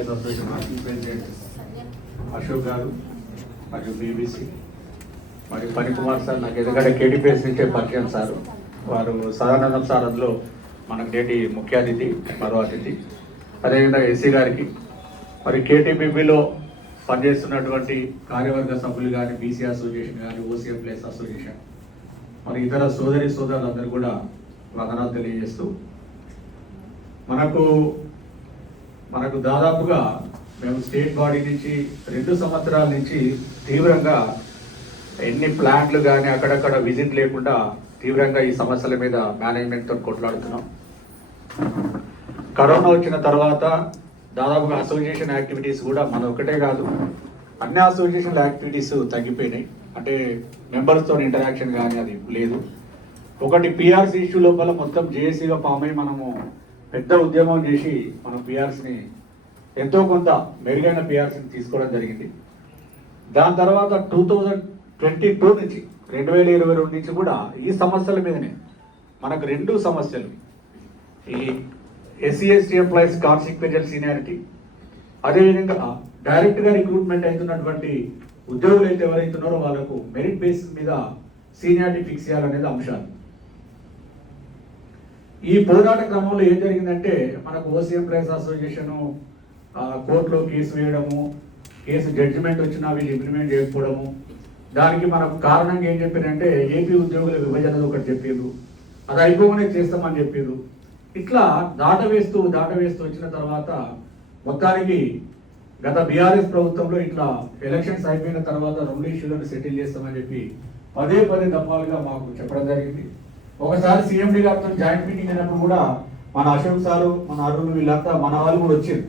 Association working president Ashok garu మరియు BBC మరియు Phanikumar sir నాకు ఎందుకంటే కేటీపీఎస్ నుంచే పరిచయం సార్. వారు సదానందం సార్ అందులో మనకు నేటి ముఖ్య అతిథి, మరో అతిథి. అదేవిధంగా ఎస్సీ గారికి మరి కేటీపీబీలో పనిచేస్తున్నటువంటి కార్యవర్గ సభ్యులు కానీ, బీసీ అసోసియేషన్ కానీ, ఓసీఎం ప్లేస్ అసోసియేషన్ మరి ఇతర సోదరులందరూ కూడా వందనాలు తెలియజేస్తూ మనకు దాదాపుగా మేము స్టేట్ బాడీ నుంచి 2 సంవత్సరాల నుంచి తీవ్రంగా ఎన్ని ప్లాన్లు కానీ అక్కడక్కడ విజిట్ లేకుండా తీవ్రంగా ఈ సమస్యల మీద మేనేజ్మెంట్తో కొట్లాడుతున్నాం. కరోనా వచ్చిన తర్వాత దాదాపుగా అసోసియేషన్ యాక్టివిటీస్ కూడా మన ఒకటే కాదు, అన్ని అసోసియేషన్ యాక్టివిటీస్ తగ్గిపోయినాయి. అంటే మెంబర్స్తో ఇంటరాక్షన్ కానీ అది లేదు. ఒకటి పిఆర్సీ ఇష్యూ లోపల మొత్తం జేఏసీగా ఫామ్ అయ్యి మనము పెద్ద ఉద్యమం చేసి మనం పిఆర్సీని ఎంతో కొంత మెరుగైన పిఆర్సీని తీసుకోవడం జరిగింది. దాని తర్వాత 2022 నుంచి 2022 నుంచి కూడా ఈ సమస్యల మీదనే మనకు 2 సమస్యలు, ఈ SC ST employees consequential seniority, అదేవిధంగా డైరెక్ట్గా రిక్రూట్మెంట్ అవుతున్నటువంటి ఉద్యోగులు అయితే ఎవరైతున్నారో వాళ్ళకు మెరిట్ బేసిస్ మీద సీనియారిటీ ఫిక్స్ చేయాలనేది అంశాలు. ఈ పోరాట క్రమంలో ఏం జరిగిందంటే మనకు ఓసీ ఎంప్లాయీస్ అసోసియేషన్ కోర్టులో కేసు వేయడము, కేసు జడ్జిమెంట్ వచ్చినా వీళ్ళు ఇంప్లిమెంట్ చేయకపోవడము, దానికి మనకు కారణంగా ఏం చెప్పారంటే ఏపీ ఉద్యోగుల విభజన ఒకటి చెప్పారు, అది అయిపోగానే చేస్తామని చెప్పారు. ఇట్లా దాటవేస్తూ వచ్చిన తర్వాత మొత్తానికి గత బీఆర్ఎస్ ప్రభుత్వంలో ఇట్లా ఎలక్షన్స్ అయిపోయిన తర్వాత 2 ఇష్యూలను సెటిల్ చేస్తామని చెప్పి పదే దఫాలుగా మాకు చెప్పడం జరిగింది. ఒకసారి సీఎండీ గారితో జాయింట్ మీటింగ్ అయినప్పుడు కూడా మన అశోక్ సారు, మన అరుణ్ వీళ్ళంతా మన వాళ్ళు కూడా వచ్చారు.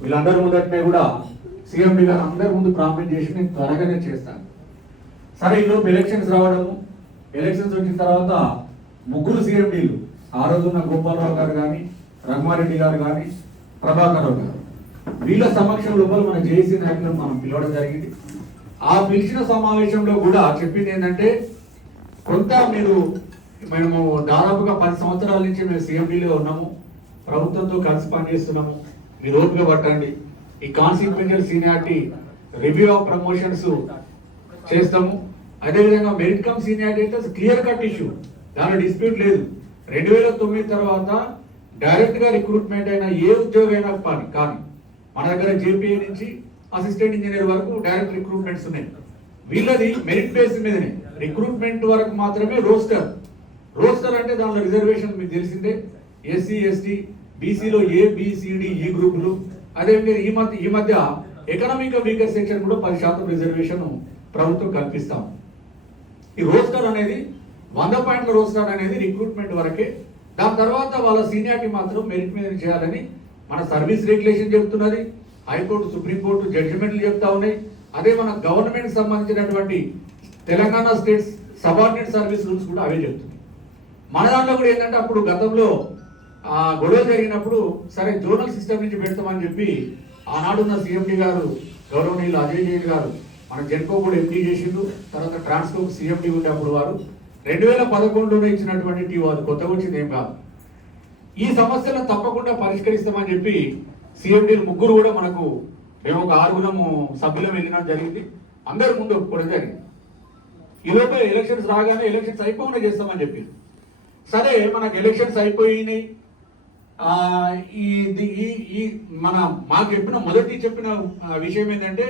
వీళ్ళందరి ముందటనే కూడా సీఎండీ గారు అందరి ముందు ప్రామిట్ చేసి నేను త్వరగానే చేస్తాను. సరే, ఈలోపు ఎలక్షన్స్ రావడము, ఎలక్షన్స్ వచ్చిన తర్వాత 3 సీఎండీలు, ఆ రోజున్న గోపాలరావు గారు కానీ, రఘుమారెడ్డి గారు కానీ, ప్రభాకర్ రావు గారు, వీళ్ళ సమక్షం లోపల మన జేఏసీ నాయకులను మనం పిలవడం జరిగింది. ఆ పిలిచిన సమావేశంలో కూడా చెప్పింది ఏంటంటే మేము దాదాపుగా 10 సంవత్సరాల నుంచి మేము సీఎండీలో ఉన్నాము, ప్రభుత్వంతో కలిసి పనిచేస్తున్నాము, మీరు ఓపిక పట్టండి, ఈ consequential seniority review of promotions చేస్తాము. అదేవిధంగా మెరిట్ కమ్ సీనియారిటీ అయితే క్లియర్ కట్ ఇష్యూ, దానిలో డిస్ప్యూట్ లేదు. 2009 తర్వాత డైరెక్ట్గా రిక్రూట్మెంట్ అయిన ఏ ఉద్యోగం అయినా కానీ మన దగ్గర జేపీఏ నుంచి అసిస్టెంట్ ఇంజనీర్ వరకు డైరెక్ట్ రిక్రూట్మెంట్స్ ఉన్నాయి. వీళ్ళది మెరిట్ బేస్ మీదనే, రిక్రూట్మెంట్ వరకు మాత్రమే రోస్టర్ అంటే దానిలో రిజర్వేషన్ మీకు తెలిసిందే, ఎస్సీ ఎస్టీ బీసీలో ABCDE గ్రూపులు, అదేవిధంగా ఈ మధ్య ఎకనామిక్ వీకర్ సెక్షన్ కూడా 10% రిజర్వేషన్ ప్రభుత్వం కల్పిస్తాం. ఈ రోస్టర్ అనేది 100 పాయింట్ల రోస్టర్ అనేది రిక్రూట్మెంట్ వరకే. దాని తర్వాత వాళ్ళ సీనియారిటీ మాత్రం మెరిట్ మీద చేయాలని మన సర్వీస్ రెగ్యులేషన్ చెప్తున్నది, హైకోర్టు సుప్రీంకోర్టు జడ్జిమెంట్లు చెప్తా ఉన్నాయి. అదే మన గవర్నమెంట్ సంబంధించినటువంటి Telangana state subordinate service rules కూడా అవే చెప్తున్నాయి. మన దాంట్లో కూడా ఏంటంటే అప్పుడు గతంలో గొడవ జరిగినప్పుడు సరే జోనల్ సిస్టమ్ నుంచి పెడతామని చెప్పి ఆనాడున్న సీఎండీ గారు గౌరవనీయులు అజయ్ జైన్ గారు మన జెన్కో కూడా ఎండీ చేసిండు, తర్వాత ట్రాన్స్కో సీఎండీ ఉండే అప్పుడు వారు 2011లోనే ఇచ్చినటువంటి టీవీ అది కొత్తగా వచ్చింది ఏం కాదు. ఈ సమస్యలను తప్పకుండా పరిష్కరిస్తామని చెప్పి సీఎండీలు 3 కూడా మనకు మేము ఒక 6 సభ్యులం వెళ్ళినట్టు జరిగింది, అందరి ముందు ఒప్పుకోవడం జరిగింది. ఈ లోపల ఎలక్షన్స్ రాగానే ఎలక్షన్స్ అయిపోగానే చేస్తామని చెప్పి సరే మనకు ఎలక్షన్స్ అయిపోయినాయి. మాకు చెప్పిన విషయం ఏంటంటే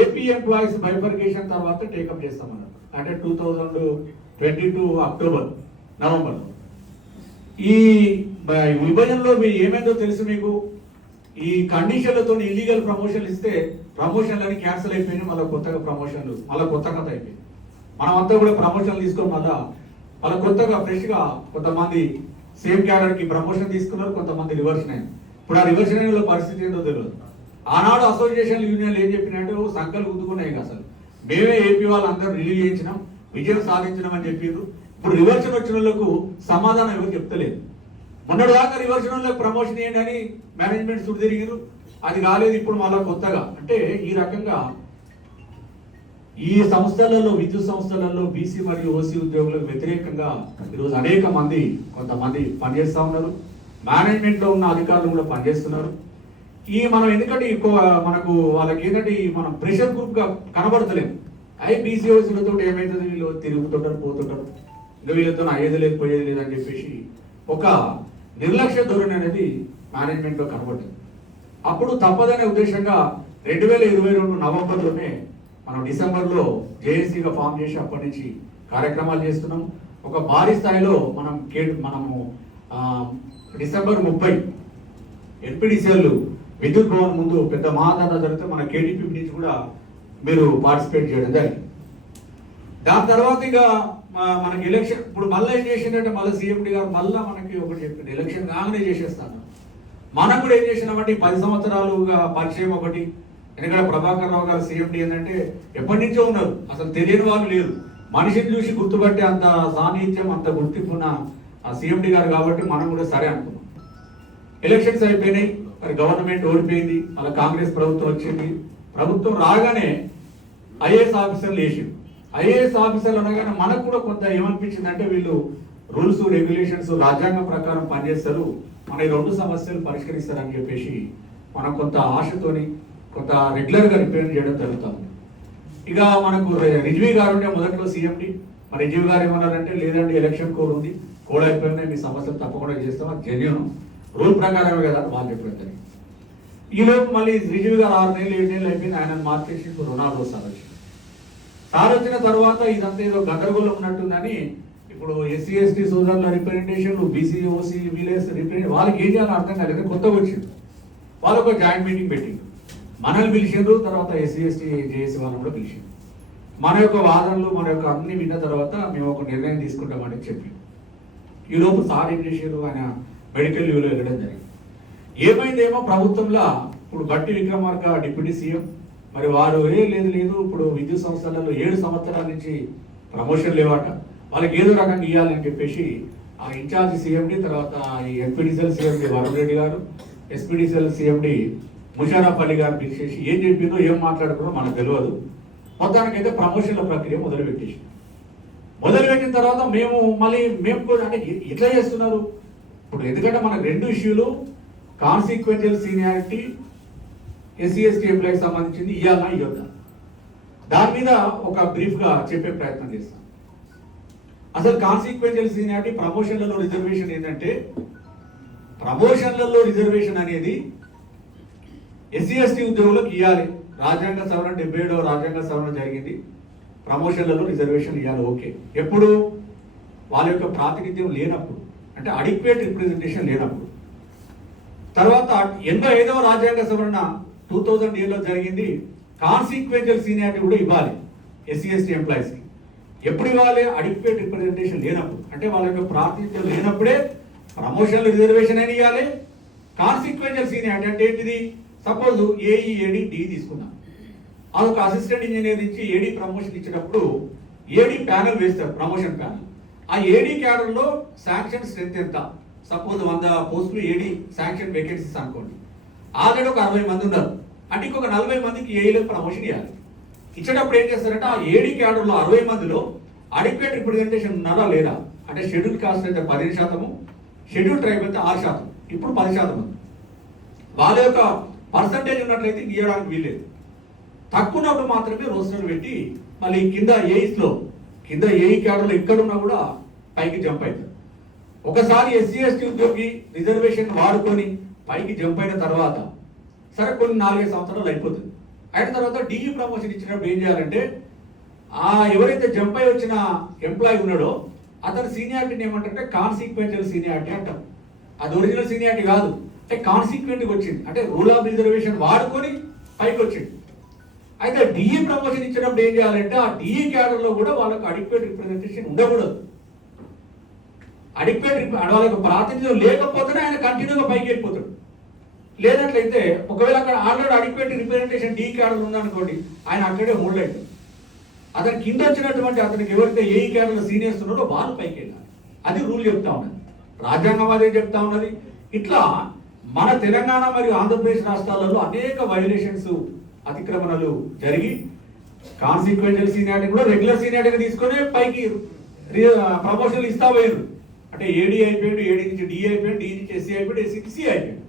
ఏపీ ఎంప్లాయీస్ బైఫర్కేషన్ తర్వాత టేకప్ చేస్తామన్నారు. అంటే 2022 అక్టోబర్ నవంబర్లో ఈ విభజనలో ఏమైందో తెలుసు మీకు. ఈ కండిషన్లతో ఇల్లీగల్ ప్రమోషన్లు ఇస్తే ప్రమోషన్లని క్యాన్సిల్ అయిపోయినాయి, మళ్ళీ కొత్తగా ప్రమోషన్లు మళ్ళీ కొత్త కథ అయిపోయింది. మనమంతా కూడా ప్రమోషన్లు తీసుకొని మళ్ళీ కొత్తగా ఫ్రెష్గా కొంతమంది సేమ్ క్యాడర్కి ప్రమోషన్ తీసుకున్నారు, కొంతమంది రివర్షన్ అయింది. ఇప్పుడు ఆ రివర్షన్ అయిన పరిస్థితి ఏంటో తెలియదు. ఆనాడు అసోసియేషన్ యూనియన్లు ఏం చెప్పినట్టు సంఖ్యలు గుద్దుకున్నాయి, అసలు మేమే ఏపీ వాళ్ళందరూ రిలీవ్ చేయించినాం, విజయం సాధించినాం అని చెప్పారు. ఇప్పుడు రివర్షన్ వచ్చిన వాళ్ళకు సమాధానం ఎవరు చెప్తలేదు. మొన్నటి దాకా రివర్షన్ వాళ్ళకి ప్రమోషన్ ఏంటి అని మేనేజ్మెంట్ చుట్టూ తిరిగారు, అది కాలేదు. ఇప్పుడు మళ్ళీ కొత్తగా అంటే ఈ రకంగా ఈ సంస్థలలో, విద్యుత్ సంస్థలలో బీసీ మరియు ఓసీ ఉద్యోగులకు వ్యతిరేకంగా ఈరోజు కొంతమంది పనిచేస్తూ ఉన్నారు. మేనేజ్మెంట్లో ఉన్న అధికారులు కూడా పనిచేస్తున్నారు. ఈ మనం ఎందుకంటే మనకు వాళ్ళకి ఏంటంటే మనం ప్రెషర్ గ్రూప్ గా కనబడతలేము. బీసీఓసీలతో ఏమైతుంది, వీళ్ళు తిరుగుతుంటారు పోతుంటారు, ఇంకా వీళ్ళతో అయ్యేది లేదు పోయేది లేదు అని చెప్పేసి ఒక నిర్లక్ష్య ధోరణి అనేది మేనేజ్మెంట్ లో కనబడుతుంది. అప్పుడు తప్పదనే ఉద్దేశంగా 2022 నవంబర్లోనే మనం డిసెంబర్లో జేఏసీగా ఫామ్ చేసి అప్పటి నుంచి కార్యక్రమాలు చేస్తున్నాం. ఒక భారీ స్థాయిలో మనము డిసెంబర్ 30 ఎన్పిడిసిఎల్ విద్యుత్ భవన్ ముందు పెద్ద మహాధరణ జరిగితే మన కేటీపీ నుంచి కూడా మీరు పార్టిసిపేట్ చేయడం జరిగింది. దాని తర్వాత ఇక మనకి ఎలక్షన్ ఇప్పుడు మళ్ళీ ఏం చేసిందంటే మళ్ళీ సీఎండి గారు మళ్ళీ మనకి ఒకటి చెప్పింది, ఎలక్షన్ కాగానే చేసేస్తాను. మనం కూడా ఏం చేసినామంటే 10 సంవత్సరాలుగా పరిచయం ఒకటి. ఎందుకంటే ప్రభాకర్ రావు గారు సీఎండి ఏంటంటే ఎప్పటి నుంచో ఉన్నారు, అసలు తెలియని వాళ్ళు లేరు. మనిషిని చూసి గుర్తుపట్టే అంత సాన్నిధ్యం అంత గుర్తింపున్న ఆ సీఎండి గారు కాబట్టి మనం కూడా సరే అనుకున్నాం. ఎలక్షన్స్ అయిపోయినాయి, మరి గవర్నమెంట్ ఓడిపోయింది, మళ్ళీ కాంగ్రెస్ ప్రభుత్వం వచ్చింది. ప్రభుత్వం రాగానే ఐఏఎస్ ఆఫీసర్లు వేసింది. ఐఏఎస్ ఆఫీసర్లు అనగానే మనకు కూడా కొంత ఏమనిపించింది అంటే వీళ్ళు రూల్స్ రెగ్యులేషన్స్ రాజ్యాంగం ప్రకారం పనిచేస్తారు, మన ఈ 2 సమస్యలు పరిష్కరిస్తారని చెప్పేసి మనం కొంత ఆశతోని కొంత రెగ్యులర్గా రిప్రజెంట్ చేయడం జరుగుతుంది. ఇక మనకు రిజ్వీ గారు ఉండే మొదట్లో సీఎండి, మరి రిజ్వీ గారు ఏమన్నారంటే లేదండి ఎలక్షన్ కోడ్ ఉంది, కోడ్ అయిపోయినా మీ సమస్యలు తప్పకుండా చేస్తాం, అది జెన్యూన్ రూల్ ప్రకారమే కదా వాళ్ళు చెప్పారు. ఈలోపు మళ్ళీ రిజ్వీ గారు 6 నెలలు 7 నెలలు అయిపోయింది, ఆయన మార్చేసి ఇప్పుడు రుణాలు సార్ వచ్చిన తర్వాత ఇదంతా ఏదో గందరగోళం ఉన్నట్టుందని ఇప్పుడు ఎస్సీ ఎస్టీ సోదరుల representation, BC OC village representation వాళ్ళకి ఏం చేయాలో అర్థం కాలేదు. కొత్తగా వచ్చింది, వాళ్ళు ఒక జాయింట్ మీటింగ్ పెట్టింది, మనల్ని పిలిచిండ్రు, తర్వాత ఎస్సీ ఎస్టీ జేఏసీ వాళ్ళని కూడా పిలిచింది. మన యొక్క వాదనలు మన యొక్క అన్ని విన్న తర్వాత మేము ఒక నిర్ణయం తీసుకుంటామని చెప్పి ఈలోపు సార్ ఏం చేశారు, ఆయన మెడికల్ లీవ్లో వెళ్ళడం జరిగింది. ఏమైందేమో ప్రభుత్వంలో ఇప్పుడు బట్టి విక్రమార్క డిప్యూటీ సీఎం, మరి వారు లేదు ఇప్పుడు విద్యుత్ సంస్థలలో 7 సంవత్సరాల నుంచి ప్రమోషన్ లేవాట, వాళ్ళకి ఏదో రకంగా ఇవ్వాలని చెప్పేసి ఆ ఇన్ఛార్జ్ సీఎండి, తర్వాత ఈ ఎన్పిడిసిఎల్ సీఎండి వరుణ్ రెడ్డి గారు, ఎస్పీడీసీఎల్ సీఎండి ముషారఫ్ అలీ గారు పిలిచేసి ఏం చెప్పిందో ఏం మాట్లాడుకున్నో మనకు తెలియదు. మొత్తానికైతే ప్రమోషన్ల ప్రక్రియ మొదలుపెట్టిన తర్వాత మేము కూడా అంటే ఎట్లా చేస్తున్నారు ఇప్పుడు, ఎందుకంటే మనకు 2 ఇష్యూలు, కాన్సిక్వెన్షియల్ సీనియారిటీ ఎస్సీ ఎస్టీ ఎంప్లాయీకి సంబంధించింది ఇవ్వాలా ఇవ్వద్దా, దాని మీద ఒక బ్రీఫ్గా చెప్పే ప్రయత్నం చేస్తాం. అసలు కాన్సిక్వెన్షియల్ సీనియారిటీ ప్రమోషన్లలో రిజర్వేషన్ ఏంటంటే, ప్రమోషన్లలో రిజర్వేషన్ అనేది ఎస్సీ ఎస్టీ ఉద్యోగులకు ఇవ్వాలి. రాజ్యాంగ సవరణ 77వ రాజ్యాంగ సవరణ జరిగింది, ప్రమోషన్లలో రిజర్వేషన్ ఇవ్వాలి. ఓకే, ఎప్పుడు వాళ్ళ యొక్క ప్రాతినిధ్యం లేనప్పుడు, అంటే అడిక్వేట్ రిప్రజెంటేషన్ లేనప్పుడు. తర్వాత 85వ రాజ్యాంగ సవరణ 2008లో జరిగింది, కాన్సిక్వెన్షియల్ సీనియారిటీ కూడా ఇవ్వాలి ఎస్సీ ఎస్టీ ఎంప్లాయీస్కి. ఎప్పుడు ఇవ్వాలి? అడిక్వేట్ రిప్రజెంటేషన్ లేనప్పుడు, అంటే వాళ్ళ యొక్క ప్రాతినిధ్యం లేనప్పుడే ప్రమోషన్లు రిజర్వేషన్ అని ఇవ్వాలి. కాన్సిక్వెన్షియల్ సీనియారిటీ అంటే ఏంటిది? సపోజ్ ఏఈ ఏడి డి తీసుకున్నాం, అదొక అసిస్టెంట్ ఇంజనీర్ నుంచి ఏడీ ప్రమోషన్ ఇచ్చినప్పుడు ఏడీ ప్యానల్ వేస్తారు, ప్రమోషన్ ప్యానల్. ఆ ఏడీ క్యాడర్లో శాంక్షన్ స్ట్రెంత్ ఎంత? సపోజ్ 100 పోస్టులు ఏడీ శాంక్షన్ వేకెన్సీస్ అనుకోండి, ఆల్రెడీ ఒక 60 మంది ఉన్నారు, అంటే ఇంకొక 40 మందికి ఏఈలకు ప్రమోషన్ ఇవ్వాలి. ఇచ్చేటప్పుడు ఏం చేస్తారంటే ఆ ఏడీ క్యాడర్లో 60 మందిలో అడిక్వేట్ రిప్రజెంటేషన్ ఉన్నారా లేదా, అంటే షెడ్యూల్ కాస్ట్ అయితే 15%, షెడ్యూల్ ట్రైబ్ అయితే 6%, ఇప్పుడు 10% ఉంది. వాళ్ళ యొక్క పర్సంటేజ్ ఉన్నట్లయితే ఇవ్వడానికి వీల్లేదు. తక్కువ ఉన్నప్పుడు మాత్రమే రోస్టర్ పెట్టి మళ్ళీ కింద ఏఈ క్యాడర్లో ఎక్కడున్నా కూడా పైకి జంప్ అవుతారు. ఒకసారి ఎస్సీ ఎస్టీ ఉద్యోగి రిజర్వేషన్ వాడుకొని పైకి జంప్ అయిన తర్వాత సరే కొన్ని 4-5 సంవత్సరాలు అయిపోతుంది. అయిన తర్వాత డిఈ ప్రమోషన్ ఇచ్చినప్పుడు ఏం చేయాలంటే ఎవరైతే జంప్ అయి వచ్చిన ఎంప్లాయీ ఉన్నాడో అతని సీనియారిటీని ఏమంటారంటే కాన్సిక్వెన్షియల్ సీనియారిటీ అంటాం. అది ఒరిజినల్ సీనియారిటీ కాదు, అంటే కాన్సిక్వెంట్గా వచ్చింది, అంటే రూల్ ఆఫ్ రిజర్వేషన్ వాడుకొని పైకి వచ్చింది. అయితే డిఈ ప్రమోషన్ ఇచ్చినప్పుడు ఏం చేయాలంటే ఆ డిఈ క్యాడర్లో కూడా వాళ్ళకు అడిక్వేట్ రిప్రజెంటేషన్ ఉండకూడదు. వాళ్ళకి ప్రాతినిధ్యం లేకపోతేనే ఆయన కంటిన్యూగా పైకి వెళ్ళిపోతాడు. లేనట్లయితే ఒకవేళ అక్కడ already adequate representation DE cadre ఉందనుకోండి, ఆయన అక్కడే హోల్డ్ అవుతాడు. అతను కింద వచ్చినటువంటి అతనికి ఎవరైతే ఏఈ క్యాడర్లో సీనియర్స్ ఉన్నారో వాళ్ళు పైకి వెళ్ళాలి. అది రూల్ చెప్తా ఉన్నది, రాజ్యాంగం అదే చెప్తా ఉన్నది. ఇట్లా మన తెలంగాణ మరియు ఆంధ్రప్రదేశ్ రాష్ట్రాలలో అనేక వైలేషన్స్, అతిక్రమణలు జరిగి కాన్సిక్వెన్షియల్ సీనియారిటీ కూడా రెగ్యులర్ సీనియారిటీ తీసుకొని పైకి ప్రమోషన్లు ఇస్తా పోయారు. అంటే ఏడీ అయిపోయాడు, ఏడీ నుంచి డి అయిపోయాడు, డి నుంచి ఎస్సీ అయిపోయాడు, ఎస్సీ సి అయిపోయాడు.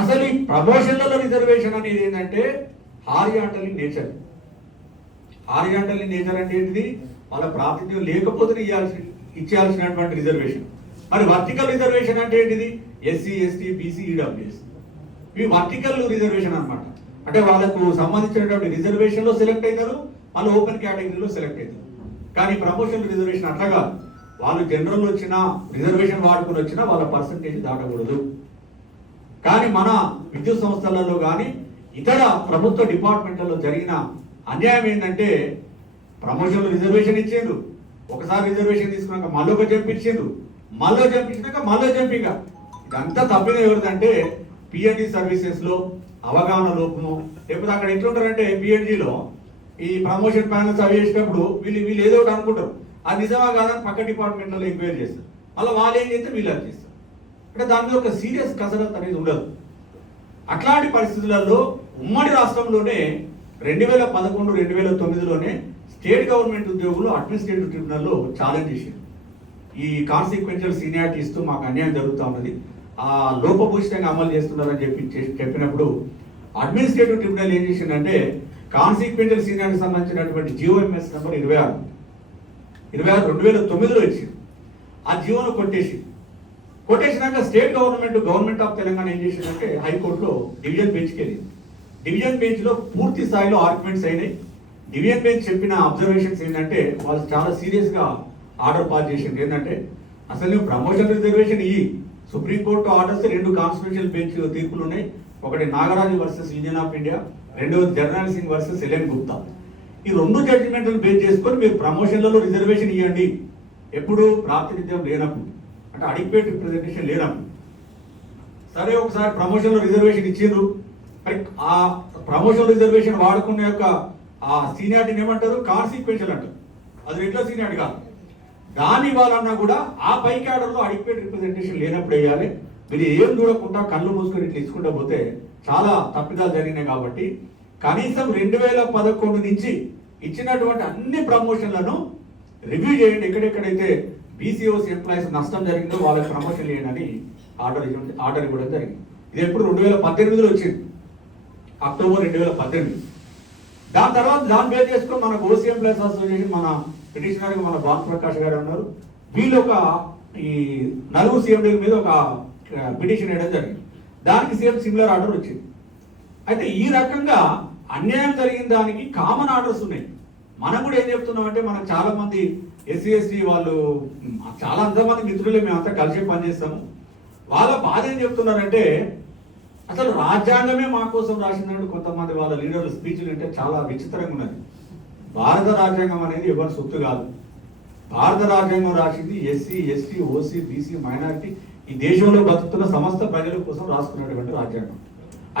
అసలు ఈ ప్రమోషన్లలో రిజర్వేషన్ అనేది ఏంటంటే horizontal in nature. Horizontal in nature అంటే ఏంటిది? వాళ్ళ ప్రాతినిధ్యం లేకపోతే ఇచ్చేయాల్సినటువంటి రిజర్వేషన్. మరి వర్టికల్ రిజర్వేషన్ అంటే ఏంటిది? ఎస్సీ, ఎస్టీ, బీసీ, ఈడబ్ల్యూఎస్, ఇవి వర్టికల్ రిజర్వేషన్ అన్నమాట. అంటే వాళ్ళకు సంబంధించినటువంటి రిజర్వేషన్లో సెలెక్ట్ అవుతారు, వాళ్ళు ఓపెన్ కేటగిరీలో సెలెక్ట్ అవుతారు. కానీ ప్రమోషన్ రిజర్వేషన్ అట్లా కాదు. వాళ్ళు జనరల్ వచ్చినా రిజర్వేషన్ వాడుకుని వచ్చినా వాళ్ళ పర్సంటేజ్ దాటకూడదు. కానీ మన విద్యుత్ సంస్థలలో కానీ ఇతర ప్రభుత్వ డిపార్ట్మెంట్లలో జరిగిన అన్యాయం ఏంటంటే ప్రమోషన్లో రిజర్వేషన్ ఇచ్చిండ్రు, ఒకసారి రిజర్వేషన్ తీసుకున్నాక మళ్ళీ ఒక జంప్ ఇచ్చిండ్రు, మళ్ళీ జంప్ ఇచ్చినాక మళ్ళీ జంపింగ్. ఇదంతా తప్పిన ఎవరిదంటే పిఎన్జి సర్వీసెస్లో అవగాహన లోపము. లేకపోతే అక్కడ ఎట్లుంటారంటే పిఎన్జిలో ఈ ప్రమోషన్ ప్యానల్స్ అవి చేసినప్పుడు వీళ్ళు ఏదో ఒకటి అనుకుంటారు, అది నిజమా కాదని పక్క డిపార్ట్మెంట్లో ఎంక్వైరీ చేస్తారు, మళ్ళీ వాళ్ళు ఏం చేస్తే వీళ్ళు అది చేస్తారు. అంటే దాని మీద ఒక సీరియస్ కసరత్ అనేది ఉండదు. అట్లాంటి పరిస్థితులలో ఉమ్మడి రాష్ట్రంలోనే 2011, 2009లోనే స్టేట్ గవర్నమెంట్ ఉద్యోగులు అడ్మినిస్ట్రేటివ్ ట్రిబ్యునల్లో ఛాలెంజ్ చేశారు. ఈ కాన్సిక్వెన్షియల్ సీనియారిటీ ఇస్తూ మాకు అన్యాయం జరుగుతూ ఉన్నది, ఆ లోపభూషితంగా అమలు చేస్తున్నారని చెప్పినప్పుడు అడ్మినిస్ట్రేటివ్ ట్రిబ్యునల్ ఏం చేసిందంటే కాన్సిక్వెన్షియల్ సీనియారిటీకి సంబంధించినటువంటి జిఓఎంఎస్ నెంబర్ 26 2009లో ఇచ్చింది. ఆ జియోను కొట్టేసినాక స్టేట్ గవర్నమెంట్ ఆఫ్ తెలంగాణ ఏం చేసిందంటే హైకోర్టులో డివిజన్ బెంచ్కి వెళ్ళింది. డివిజన్ బెంచ్లో పూర్తి స్థాయిలో ఆర్గ్యుమెంట్స్ అయినాయి. డివిజన్ బెంచ్ చెప్పిన అబ్జర్వేషన్స్ ఏంటంటే వాళ్ళు చాలా సీరియస్గా ఆర్డర్ పాస్ చేసింది. ఏంటంటే అసలు నువ్వు promotion reservation supreme court orders 2 constitutional bench తీర్పులు ఉన్నాయి. ఒకటి Nagaraj versus union of India, రెండవది జర్నల్ సింగ్ వర్సెస్ ఎల్ఎన్ గుప్తా. ఈ 2 జడ్జిమెంట్లను బేస్ చేసుకొని మీరు ప్రమోషన్లలో రిజర్వేషన్ ఇవ్వండి, ఎప్పుడు ప్రాతినిధ్యం లేనప్పుడు, అంటే అడిక్వేట్ రిప్రజెంటేషన్ లేనప్పుడు. సరే, ఒకసారి ప్రమోషన్లో రిజర్వేషన్ ఇచ్చిండ్రు, మరి ఆ ప్రమోషన్ రిజర్వేషన్ వాడుకునే యొక్క ఆ సీనియారిటీని ఏమంటారు? కాన్సిక్వెన్షియల్ అంటారు. అది ఎట్లా సీనియారిటీ కాదు, దాని ఇవ్వాలన్నా కూడా ఆ పై క్యాడర్లో అడిక్వేట్ రిప్రజెంటేషన్ లేనప్పుడు వేయాలి. మీరు ఏం చూడకుండా కళ్ళు మూసుకొని ఇట్లా ఇచ్చుకుంటూ పోతే చాలా తప్పిదాలు జరిగినాయి. కాబట్టి కనీసం 2011 నుంచి ఇచ్చినటువంటి అన్ని ప్రమోషన్లను రివ్యూ చేయండి. ఎక్కడెక్కడైతే బీసీఓసీ ఎంప్లాయీస్ నష్టం జరిగిందో వాళ్ళకి ప్రమోషన్ చేయండి అని ఆర్డర్ ఇవ్వడం జరిగింది. ఇది ఎప్పుడు 2018లో వచ్చింది, అక్టోబర్ 2018. దాని తర్వాత దాన్ని బేస్ చేసుకొని మనకు ఓసీ ఎంప్లాయీస్ అసోసియేషన్ మన పిటిషనర్గా మన భానుప్రకాష్ గారు ఉన్నారు. వీళ్ళు ఈ 4 సీఎండీల మీద ఒక పిటిషన్ వేయడం జరిగింది. దానికి సేమ్ సిమిలర్ ఆర్డర్ వచ్చింది. అయితే ఈ రకంగా అన్యాయం జరిగిన దానికి కామన్ ఆర్డర్స్ ఉన్నాయి. మనం కూడా ఏం చెప్తున్నామంటే మనకు చాలా మంది ఎస్సీ ఎస్టీ వాళ్ళు చాలా అంతమంది మిత్రులే, మేమంతా కలిసి పనిచేస్తాము. వాళ్ళ బాధ ఏం చెప్తున్నారంటే అసలు రాజ్యాంగమే మా కోసం రాసిందంటే కొంతమంది వాళ్ళ లీడర్ల స్పీచ్లు అంటే చాలా విచిత్రంగా ఉన్నది. భారత రాజ్యాంగం అనేది ఎవరి సొత్తు కాదు. భారత రాజ్యాంగం రాసింది SC, ST, OC, BC, minority, ఈ దేశంలో బతుకుతున్న సమస్త ప్రజల కోసం రాసుకున్నటువంటి రాజ్యాంగం.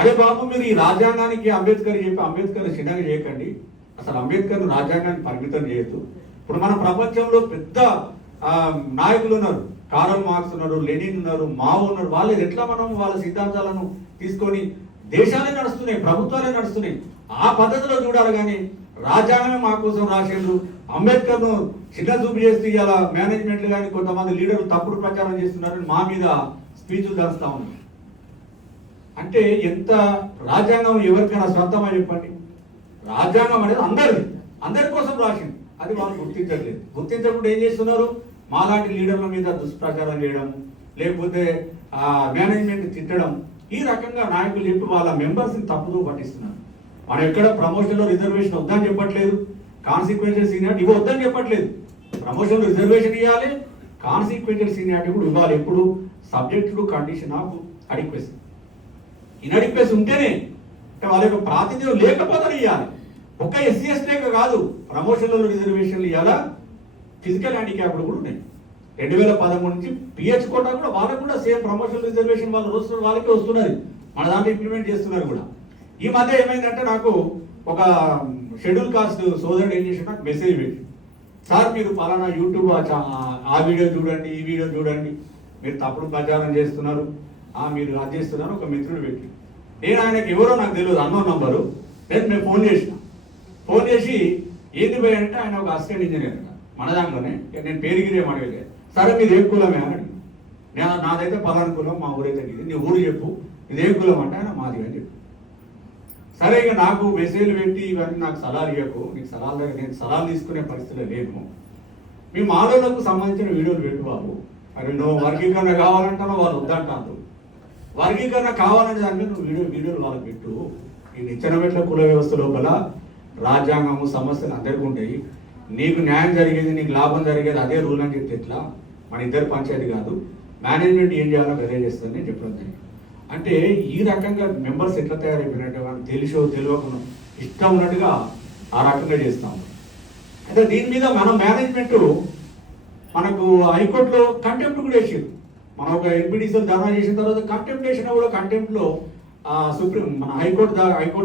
అరే బాబు, మీరు ఈ రాజ్యాంగానికి అంబేద్కర్ చెప్పి అంబేద్కర్ చిన్నగా చేయకండి. అసలు అంబేద్కర్ రాజ్యాంగాన్ని పరిమితం చేయొద్దు. ఇప్పుడు మన ప్రపంచంలో పెద్ద నాయకులు ఉన్నారు, కారల్ మార్క్స్ ఉన్నారు, లెనిన్ ఉన్నారు, మావో ఉన్నారు. వాళ్ళు ఎట్లా మనం వాళ్ళ సిద్ధాంతాలను తీసుకొని దేశాలే నడుస్తున్నాయి, ప్రభుత్వాలే నడుస్తున్నాయి. ఆ పద్ధతిలో చూడాలి. కానీ రాజ్యాంగమే మా కోసం రాసేందు అంబేద్కర్ను చిన్న చూపు చేస్తూ ఇలా మేనేజ్మెంట్లు కానీ కొంతమంది లీడర్లు తప్పుడు ప్రచారం చేస్తున్నారని మా మీద స్పీచ్లు దంచుతా ఉన్నారు. అంటే ఎంత రాజ్యాంగం ఎవరికైనా స్వంతమా చెప్పండి? రాజ్యాంగం అనేది అందరి కోసం రాసింది. అది వాళ్ళు గుర్తించట్లేదు. గుర్తించకుండా ఏం చేస్తున్నారు? మాలాంటి లీడర్ల మీద దుష్ప్రచారం చేయడం, లేకపోతే మేనేజ్మెంట్ తిట్టడం, ఈ రకంగా నాయకులు చెప్పి వాళ్ళ మెంబర్స్ని తప్పుదో పట్టిస్తున్నారు. మనం ఎక్కడ ప్రమోషన్లో రిజర్వేషన్ వద్దని చెప్పట్లేదు, కాన్సిక్వెన్షియల్ సీనియారిటీ ఇవ్వద్దని చెప్పట్లేదు. ప్రమోషన్లో రిజర్వేషన్ ఇవ్వాలి, కాన్సిక్వెన్షియల్ సీనియారిటీ కూడా ఇవ్వాలి. ఎప్పుడు? Subject to condition of adequacy. Inadequacy ఉంటేనే, అంటే వాళ్ళ యొక్క ప్రాతినిధ్యం లేకపోతే ఇవ్వాలి. ఒక్క ఎస్సీ ఎస్టీకే కాదు, ప్రమోషన్లలో రిజర్వేషన్లు ఇవ్వాలా, ఫిజికల్ హ్యాండిక్యాప్లు కూడా ఉన్నాయి. 2013 నుంచి పిహెచ్ కోటా కూడా వాళ్ళకు కూడా సేమ్ ప్రమోషన్ రిజర్వేషన్ వాళ్ళ రోజు వాళ్ళకే వస్తున్నది. మన దాంట్లో ఇంప్లిమెంట్ చేస్తున్నారు కూడా. ఈ మధ్య ఏమైందంటే నాకు ఒక షెడ్యూల్ కాస్ట్ సోదరుడు ఏం చేసి నాకు మెసేజ్ పెట్టి, సార్ మీరు పలానా యూట్యూబ్ ఆ వీడియో చూడండి, ఈ వీడియో చూడండి, మీరు తప్పుడు ప్రచారం చేస్తున్నారు, మీరు అది చేస్తున్నారు. ఒక మిత్రుడు పెట్టి, నేను ఆయనకి ఎవరో నాకు తెలియదు, అన్నోన్ నంబరు. నేను ఫోన్ చేసి ఏంది పోయి అంటే ఆయన ఒక అసిస్టెంట్ ఇంజనీర్ మన దాంట్లోనే. నేను పేరుగిరి ఏం అడగలేదు. సరే మీరు ఏ కులమే అని అడిగి, నాదైతే పలానా కులం, మా ఊరైతే ఇది, నీ ఊరు చెప్పు, ఇదే కులం అంటే ఆయన మాది అని చెప్పి. సరే ఇక నాకు మెసేజ్లు పెట్టి ఇవన్నీ నాకు సలహాలు ఇవ్వకు, నీకు సలహాలు దగ్గర నేను సలహాలు తీసుకునే పరిస్థితిలో లేను, మీ మాలోలకు సంబంధించిన వీడియోలు పెట్టు బాబు, మరి నువ్వు వర్గీకరణ కావాలంటానో వాళ్ళు వద్దంటాను, వర్గీకరణ కావాలని దాని మీద నువ్వు వీడియోలు వాళ్ళకి పెట్టు. ఈ నిచ్చెనమెట్ల కుల వ్యవస్థ లోపల రాజ్యాంగము సమస్యలు అందరికీ ఉంటాయి, నీకు న్యాయం జరిగేది నీకు లాభం జరిగేది అదే రూల్ అని చెప్తే ఎట్లా, మన ఇద్దరు పంచాయతీ కాదు, మేనేజ్మెంట్ ఏం చేయాలో వేరే చేస్తుందని చెప్పడం జరిగింది. అంటే ఈ రకంగా మెంబర్స్ ఎట్లా తయారైపోయినట్టు వాళ్ళు తెలుసో తెలియకుండా ఇష్టం ఉన్నట్టుగా ఆ రకంగా చేస్తాం. అయితే దీని మీద మనం మేనేజ్మెంట్ మనకు హైకోర్టులో కంటెంప్ట్ కూడా వేసారు. మనం ఒక ఎంపీడీసీలో ధర్నా చేసిన తర్వాత కంటెంప్ట్ వేసినా కూడా కంటెంప్ట్లో సుప్రీం మన హైకోర్టు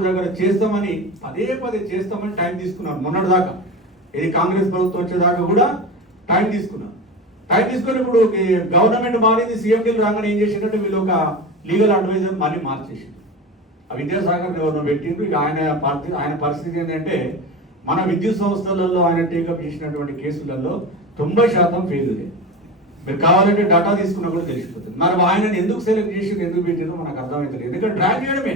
దగ్గర చేస్తామని పదే చేస్తామని టైం తీసుకున్నారు. మొన్నటి దాకా ఇది కాంగ్రెస్ ప్రభుత్వం వచ్చేదాకా కూడా టైం తీసుకున్నారు. టైం తీసుకుని ఇప్పుడు గవర్నమెంట్ మారింది, సీఎండీలు రాగానే ఏం చేసినట్టు వీళ్ళు ఒక లీగల్ అడ్వైజర్ మళ్ళీ మార్చేసింది. ఆ విద్యాసాగర్ ఎవరినో పెట్టిండ్రు. ఇక ఆయన పరిస్థితి ఏంటంటే మన విద్యుత్ సంస్థలలో ఆయన టేకప్ చేసినటువంటి కేసులలో 90% ఫెయిల్యూరే. మీరు కావాలంటే డేటా తీసుకున్నా కూడా తెలిసిపోతుంది. మరి ఆయనను ఎందుకు సెలెక్ట్ చేసి ఎందుకు పెట్టినో మనకు అర్థమవుతుంది. ఎందుకంటే డ్రాగ్ చేయడమే.